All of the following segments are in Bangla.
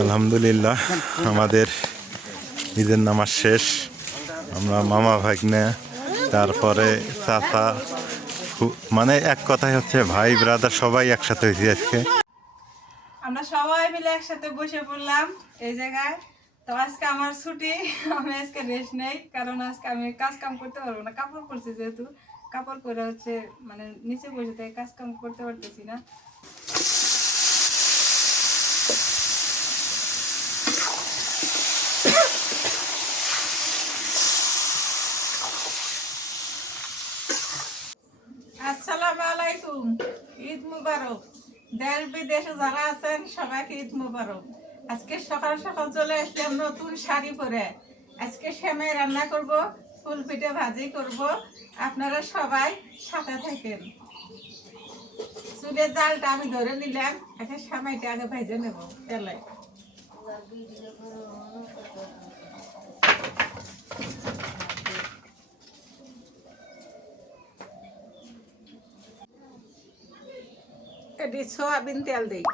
আলহামদুলিল্লাহ, আমাদের ঈদের নামাজ শেষ। আমরা মামা ভাগ্নে, তারপরে চাচা মানে এক কথায় হচ্ছে ভাই ব্রাদার সবাই একসাথে হয়েছি আজকে। আমরা সবাই মিলে একসাথে বসে পড়লাম এই জায়গায়। তো আজকে আমার ছুটি, আমি আজকে রেস্ট নেই, কারণ আজকে আমি কাজ কাম করতে পারব না। কাপড় পরছি যেহেতু, কাপড় পরে হচ্ছে মানে নিচে বসে থেকে কাজ কাম করতে পারতেছি না আসসালামু আলাইকুম। ঈদ মুবারক। দেশ বিদেশে যারা আছেন, সবাইকে ঈদ মুবারক। আজকে সকাল সকাল চলে আসলাম নতুন শাড়ি পরে। আজকে সেমাই রান্না করব, ফুল পিঠে ভাজি করব। আপনারা সবাই সাথে থাকেন। চুলের জালটা আমি ধরে নিলাম। এখন সেমাইটা আগে ভেজে নেব তেলে। এটি সোয়াবিন তেল দিই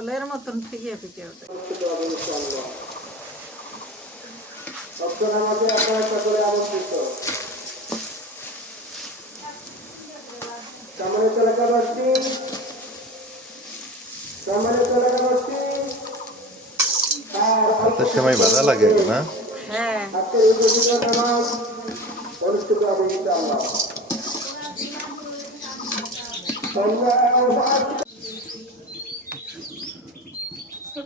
গোলের মতন ফিকে ফিকে ওঠে। সম্মানিত এলাকাবাসী সম্মানিত এলাকাবাসী আর তো সেমাই ভালো লাগে না? হ্যাঁ। অনুষ্ঠিত হবে ইনশাআল্লাহ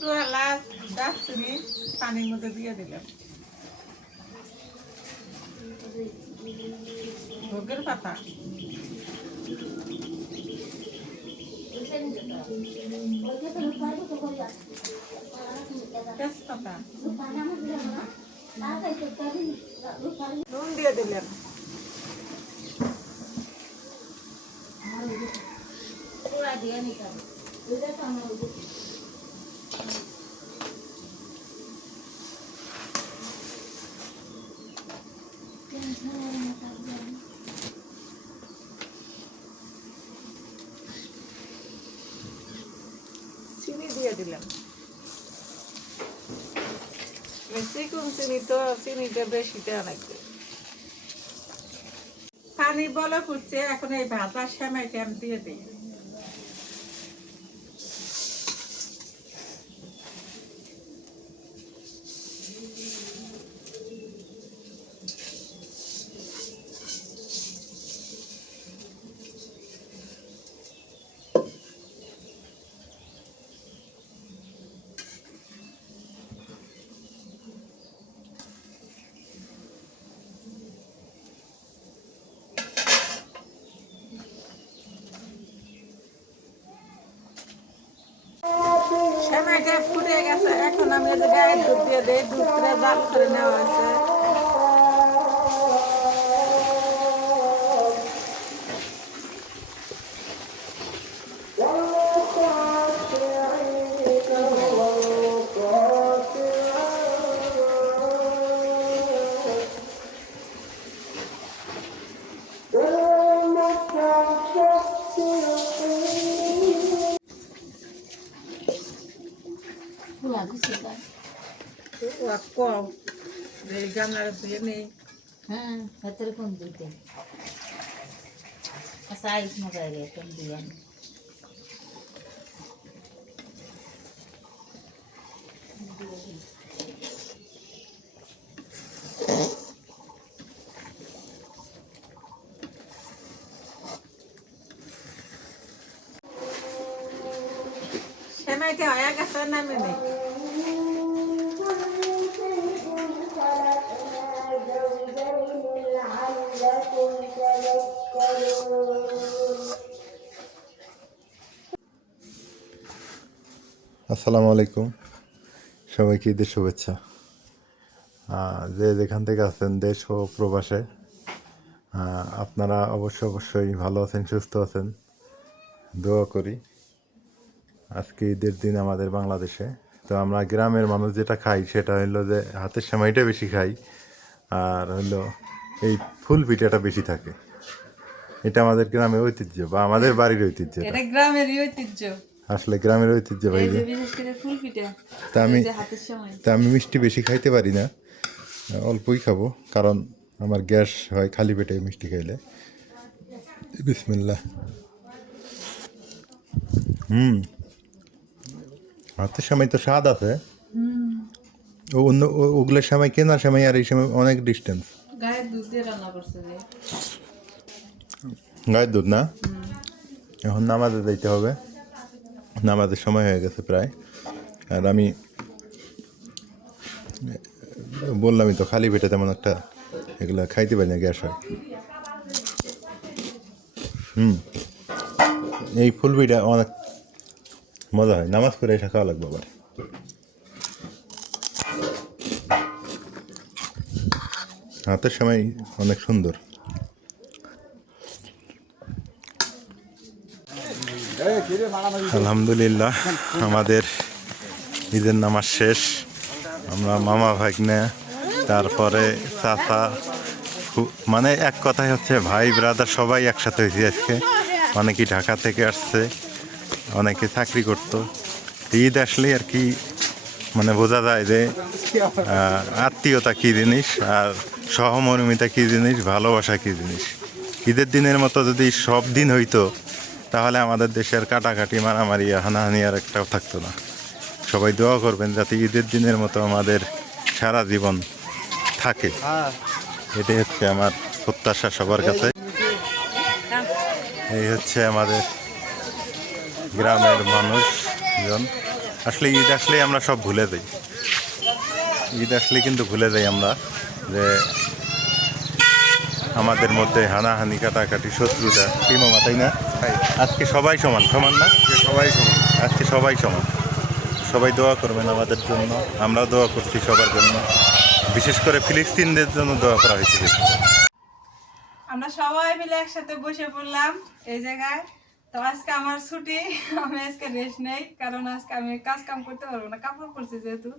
ছোট এলাচ দারচিনি পানির মধ্যে দিয়ে দিলাম ভোগের পাতা। তেজপাতা। নুন দিয়ে দিলাম দিলাম। বেশি কম চিনি তো চিনিটা দেওয়া লাগবে। পানি বলে ফুটছে এখন এই ভাজা সেমাইটা আমি দিয়ে দিই। সেমাইটা ফুটে গেছে। এখন আমি গায়ে দুধ দিয়ে দিই, দুধ করে জাল করে নেওয়া হয়েছে। এই গামলার ধুয়ে নেই হ্যাঁ ভেতরে কোন দিতে সাইজ মগাই রে কোন দিবেন সেমাইটা হয়ে গেছে নামে নেই আসসালামু আলাইকুম। সবাইকে ঈদের শুভেচ্ছা। যে যেখান থেকে আছেন দেশ ও প্রবাসে আপনারা অবশ্য অবশ্যই ভালো আছেন, সুস্থ আছেন। দোয়া করি। আজকে ঈদের দিন আমাদের বাংলাদেশে। তো আমরা গ্রামের মানুষ যেটা খাই, সেটা হলো যে হাতের সেমাইটা বেশি খাই, আর হলো এই ফুল পিঠাটা বেশি থাকে। এটা আমাদের গ্রামের ঐতিহ্য বা আমাদের বাড়ির ঐতিহ্য গ্রামেরই ঐতিহ্য। আসলে গ্রামের ঐতিহ্য ভাই যে। বিশেষ করে ফুল পিঠা তা আমি তা আমি মিষ্টি বেশি খাইতে পারি না। অল্পই খাব কারণ আমার গ্যাস হয় খালি পেটে মিষ্টি খাইলে। বিসমিল্লা হুম। হাতের সময় তো স্বাদ আছে। ও অন্য ও- ওগুলোর সময় কেনার সময় আর এই সময় অনেক ডিস্টেন্স গায়ের দুধ না? এখন নামাজে যাইতে হবে। নামাজের সময় হয়ে গেছে প্রায়। আর আমি বললামই তো, খালি পেটে তেমন একটা এগুলো খাইতে পারি না, গ্যাস হয়। হুম। এই ফুলবিটা অনেক মজা হয়, নামাজ করে এসে খাওয়া লাগবে আবার। হাতের সময় অনেক সুন্দর। আলহামদুলিল্লাহ, আমাদের ঈদের নামাজ শেষ। আমরা মামা ভাগ্নে, তারপরে চাচা মানে এক কথাই হচ্ছে ভাই ব্রাদার সবাই একসাথে হয়েছে আজকে। অনেকেই ঢাকা থেকে আসছে, অনেকে চাকরি করতো। ঈদ আসলে আর কি মানে বোঝা যায় যে আত্মীয়তা কী জিনিস আর সহমর্মিতা কী জিনিস, ভালোবাসা কী জিনিস। ঈদের দিনের মতো যদি সব দিন হইতো তাহলে আমাদের দেশের কাটাকাটি মারামারি হানাহানি আর একটাও থাকতো না। সবাই দোয়া করবেন যাতে ঈদের দিনের মতো আমাদের সারা জীবন থাকে। এটাই হচ্ছে আমার প্রত্যাশা সবার কাছে। এই হচ্ছে আমাদের গ্রামের মানুষজন। আসলে ঈদ আসলেই আমরা সব ভুলে যাই। ঈদ আসলে কিন্তু ভুলে যাই আমরা যে আমাদের মধ্যে হানাহানি কাটাকাটি শত্রুতা কি মামা তাই না? আজকে সবাই সমান সমান না? সবাই সমান। আজকে সবাই সমান। সবাই দোয়া করবেন আমাদের জন্য আমরাও দোয়া করছি সবার জন্য। বিশেষ করে ফিলিস্তিনদের জন্য দোয়া করা হয়েছে আমরা সবাই মিলে একসাথে বসে পড়লাম এই জায়গায়। তো আজকে আমার ছুটি আমি আজকে রেস্ট নেই কারণ আজকে আমি কাজ কাম করতে পারব না। কাপড় পরছি যেহেতু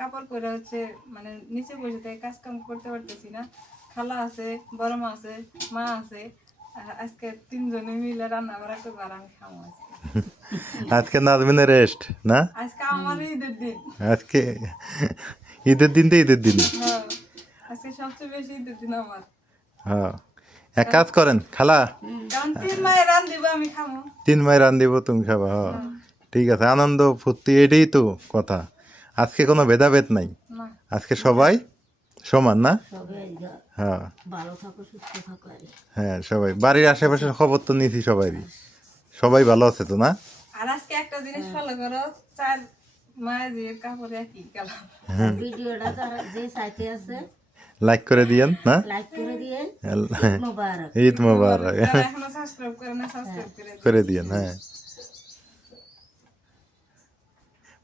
কাপড় পরে হচ্ছে মানে নিচে বসে থেকে কাজ কাম করতে পারতেছি না। খালা আছে বড় মা আছে মা আছে। আজকে তিনজনে মিলে রান্না বাড়া করব আর আমি খাব আজকে। আজকে নাজমিনের রেস্ট না আজকে আমার ঈদের দিন। আজকে ঈদের দিন তো ঈদের দিন। আজকে সবচেয়ে বেশি ঈদের দিন আমার। হ্যাঁ এক কাজ করেন খালা। তিন মায়ের রান দিব আমি খাব তিন মাই রান দিব তুমি খাবা হ্যাঁ ঠিক আছে আনন্দ ফুর্তি এটাই তো কথা। আজকে কোনো ভেদাভেদ নাই। আজকে সবাই সমান না? হ্যাঁ। ভালো থাকো সুস্থ থাকো আর হ্যাঁ সবাই। বাড়ির আশেপাশের খবর তো নিয়েছি সবাইরই। সবাই ভালো আছে তো না? আর আজকে একটা জিনিস ফলো করো চার মায়ের যে কাপড় ভিডিওটা যারা যে সাইটে আছে লাইক করে দিয়েন না? লাইক করে দিয়ে ঈদ মোবারক। এখনও সাবস্ক্রাইব করে না সাবস্ক্রাইব করে দিয়েন হ্যাঁ।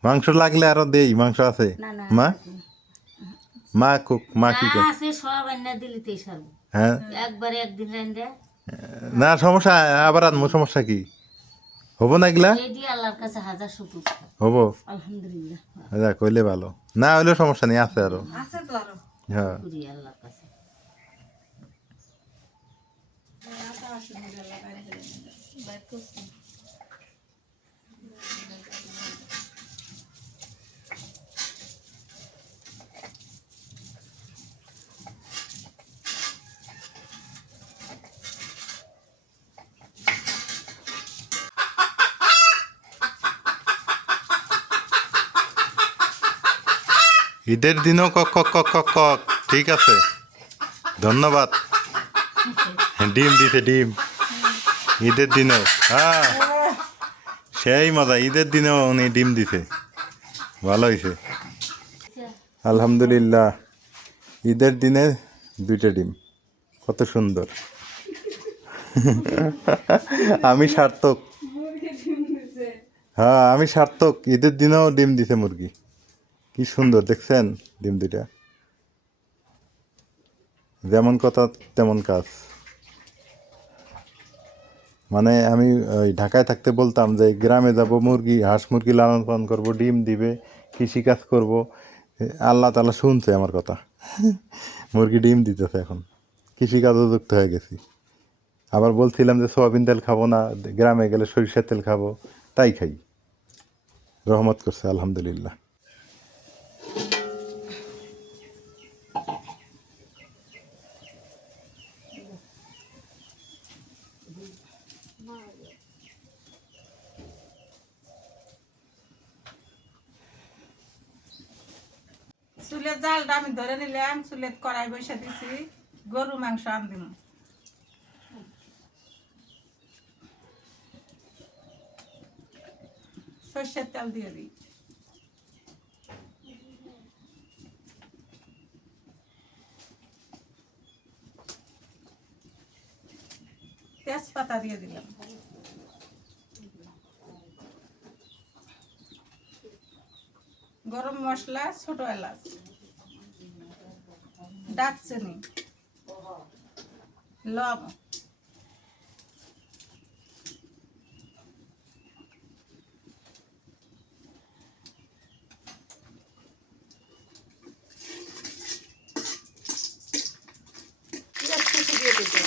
মাংস লাগলে আরও দেই মাংস আছে? না না মা? মা কুক মা কি করে আছে সব আন্না দিলিতেই সারবো। হ্যাঁ? একবারে একদিন রান্দা না সমস্যা আবার আনব সমস্যা কি? হব না এগুলা? রেডি আল্লাহর কাছে হাজার শুকুর। হব? আলহামদুলিল্লাহ। যা কইলে ভালো। না হইলেও সমস্যা নেই আছে আরও। আছে তো আরও। হ্যাঁ। আল্লাহর কাছে। ঈদের দিনও কক কক কক কক কক। ঠিক আছে। ধন্যবাদ। ডিম দিতে ডিম। ঈদের দিনেও হ্যাঁ। সেই মজা, ঈদের দিনেও উনি ডিম দিছে। ভালো হয়েছে আলহামদুলিল্লাহ। ঈদের দিনে দুইটা ডিম। কত সুন্দর। আমি সার্থক। হ্যাঁ আমি সার্থক। ঈদের দিনেও ডিম দিছে মুরগি। কি সুন্দর, দেখছেন? ডিম দুইটা। যেমন কথা, তেমন কাজ। মানে আমি ওই ঢাকায় থাকতে বলতাম যে, গ্রামে যাব, মুরগি, হাঁস মুরগি লালন পালন করব, ডিম দিবে কৃষিকাজ করব। আল্লাহ তালা শুনছে আমার কথা। মুরগি ডিম দিতেছে এখন। কৃষিকাজও যুক্ত হয়ে গেছি। আবার বলছিলাম যে, সোয়াবিন তেল খাব না, গ্রামে গেলে সরিষার তেল খাব, তাই খাই। রহমত করছে, আলহামদুলিল্লাহ। চুলের জালটা আমি ধরে নিলাম, চুলের কড়াই বসে দিছি। গরু মাংস আন দিম। সর্ষের তেল দিয়ে দিই। তেজপাতা দিয়ে দিলাম। গরম মশলা, ছোট এলাচ। দারচিনি নি। পেঁয়াজ কুচি দিয়ে দিতে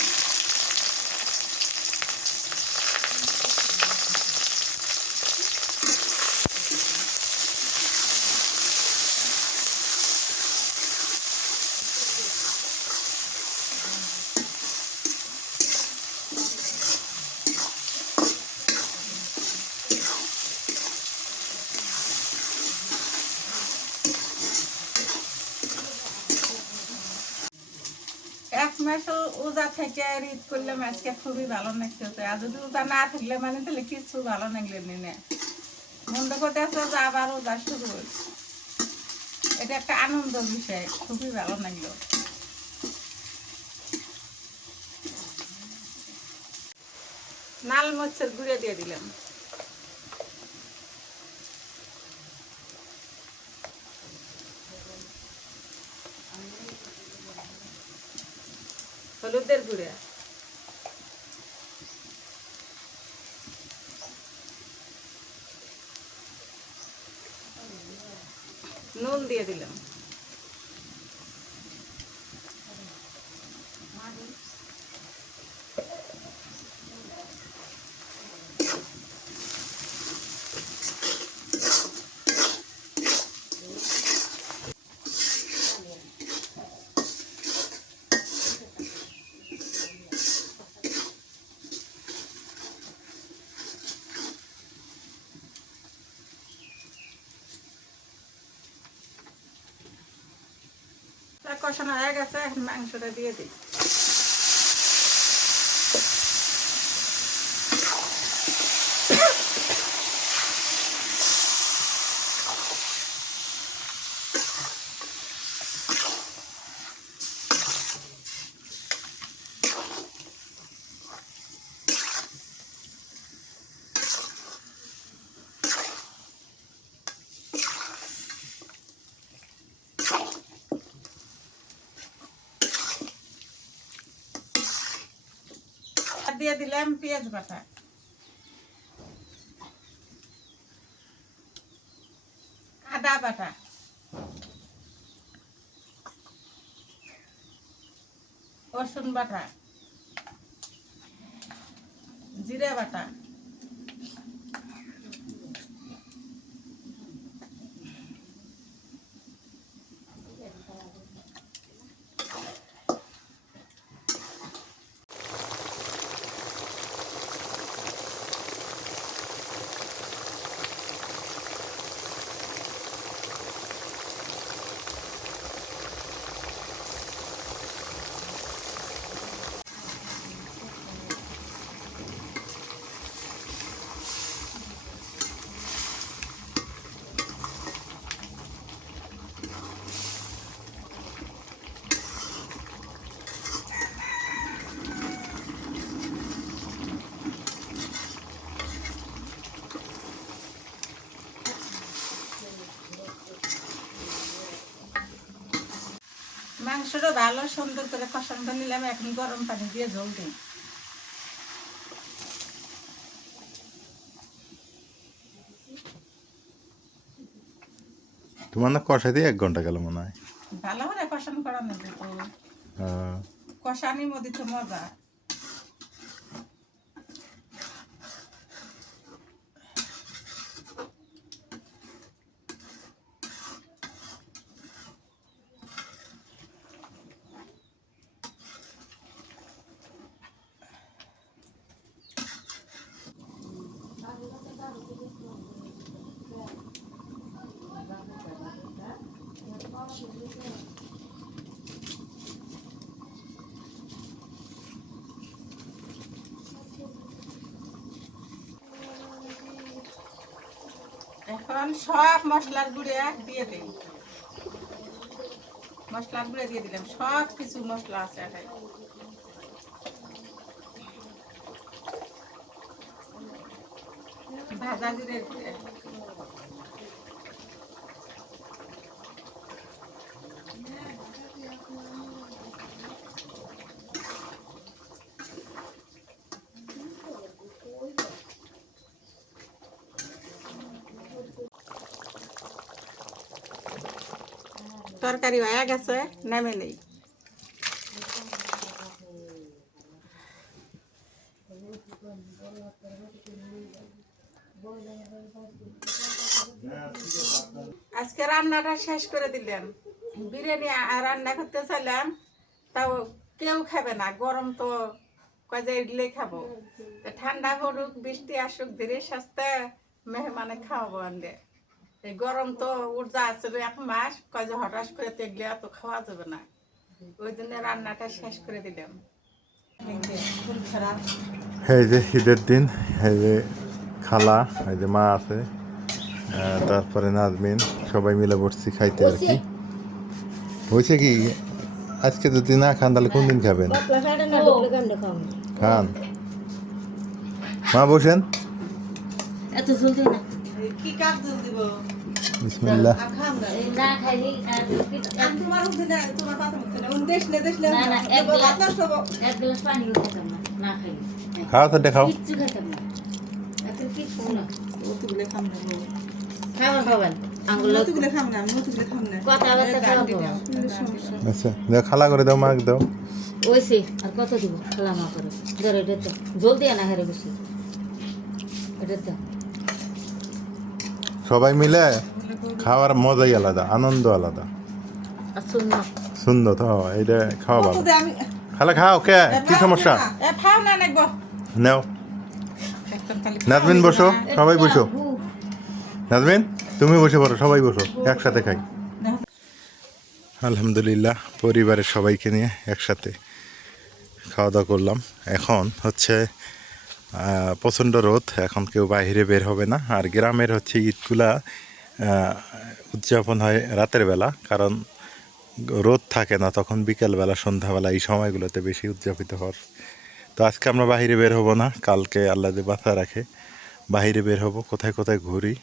এক মাস ওজা থেকে ঈদ করলাম আজকে খুবই ভালো লাগতেছে আর যদি ওজা না থাকলে মানে তাহলে কিছু ভালো লাগলে নি না। মনে করতে যে আবার ওজা শুরু হয়েছে। এটা একটা আনন্দ বিষয়, খুবই ভালো লাগল। নাল মরিচের গুঁড়ে দিয়ে দিলাম। হলুদের গুঁড়া। নুন দিয়ে দিলাম। কষানো হয়ে গেছে এখন মাংসটা দিয়ে দিই দিয়ে দিলাম পেঁয়াজ বাটা। আদা বাটা। রসুন বাটা। জিরে বাটা। মাংসটা ভালো সুন্দর করে কষানটা নিলাম এখন গরম পানি দিয়ে ঝোল দিই। তোমার না দিয়ে এক ঘণ্টা গেল মনে হয়? ভালো করে কষান করানো যেত আহ, কষানির মধ্যে তো মজা। এখন সব মশলার গুঁড়ে দিয়ে দিই। মশলার গুঁড়ে দিয়ে দিলাম, সব কিছু মশলা আছে এটাই ভাজা জিরে তরকারি হয়ে গেছে, নামে নেই। আজকে রান্নাটা শেষ করে দিলেন। বিরিয়ানি রান্না করতে চাইলাম, তাও কেউ খাবে না, গরম তো কয়ে ইডলি খাব। ঠান্ডা পড়ুক বৃষ্টি আসুক, ধীরে সাস্তে মেহমানে খাওয়াবো আনলে এই গরম তো উর্জা আছে এক মাস কয় হঠাৎ করে তেগলে তো খাওয়া যাবে না। ওই জন্য রান্নাটা শেষ করে দিলাম। এই যে ঈদের দিন এই যে খালা এই যে মা আছে তারপরে নাজমিন সবাই মিলে বসছি খাইতে আর কি। হয়েছে কি? আজকে যদি না খান তাহলে কোন দিন খাবেন খান। মা বসেন। এত জলদি না। কি কাজ দিব? বিসমিল্লাহ। এই না খাইলে আর কি- তোমার উঠে না তোমার কথা মুখে না। দেশ নে দেশ না না এক গ্লাস এক গ্লাস পানি খেতাম না না। খাও তো দেখাও। না। না। খাম না আচ্ছা খালা করে দাও মাক দাও। ওইসে আর কত দিব? খালামা করে। ধরো এটা তো। জলদি আনা হারে বেশি এটা তো। সবাই মিলে খাওয়ার মজাই আলাদা আনন্দ আলাদা। সুন্দর তো এইটা খাওয়া ভালো। খালা খাও কে? কি সমস্যা? নাও। নাজমিন বসো সবাই বসো। নাজমিন তুমি বসে পড়ো সবাই বসো একসাথে খাই। আলহামদুলিল্লাহ পরিবারের সবাইকে নিয়ে একসাথে খাওয়া দাওয়া করলাম। এখন হচ্ছে প্রচণ্ড রোদ, এখন কেউ বাইরে বের হবে না। আর গ্রামের হচ্ছে ঈদগুলা উদযাপন হয় রাতের বেলা, কারণ রোদ থাকে না, তখন বিকেলবেলা সন্ধ্যাবেলা এই সময়গুলোতে বেশি উদযাপিত হওয়ার তো আজকে আমরা বাইরে বের হব না, কালকে আল্লাহ বাধা রাখে, বাইরে বের হব, কোথায় কোথায় ঘুরি,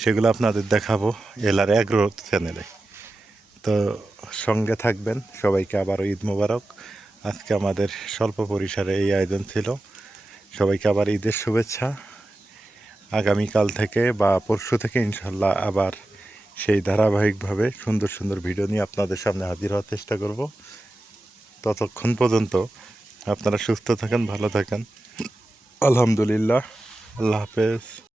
সেগুলো আপনাদের দেখাবো এলার অ্যাগ্রো চ্যানেলে তো সঙ্গে থাকবেন, সবাইকে আবারও ঈদ মোবারক। আজকে আমাদের স্বল্প পরিসরে এই আয়োজন ছিল। সবাইকে আবার ঈদের শুভেচ্ছা। আগামীকাল থেকে বা পরশু থেকে ইনশাল্লাহ আবার সেই ধারাবাহিকভাবে সুন্দর সুন্দর ভিডিও নিয়ে আপনাদের সামনে হাজির হওয়ার চেষ্টা করব। ততক্ষণ পর্যন্ত আপনারা সুস্থ থাকেন, ভালো থাকেন। আলহামদুলিল্লাহ, আল্লাহ হাফেজ।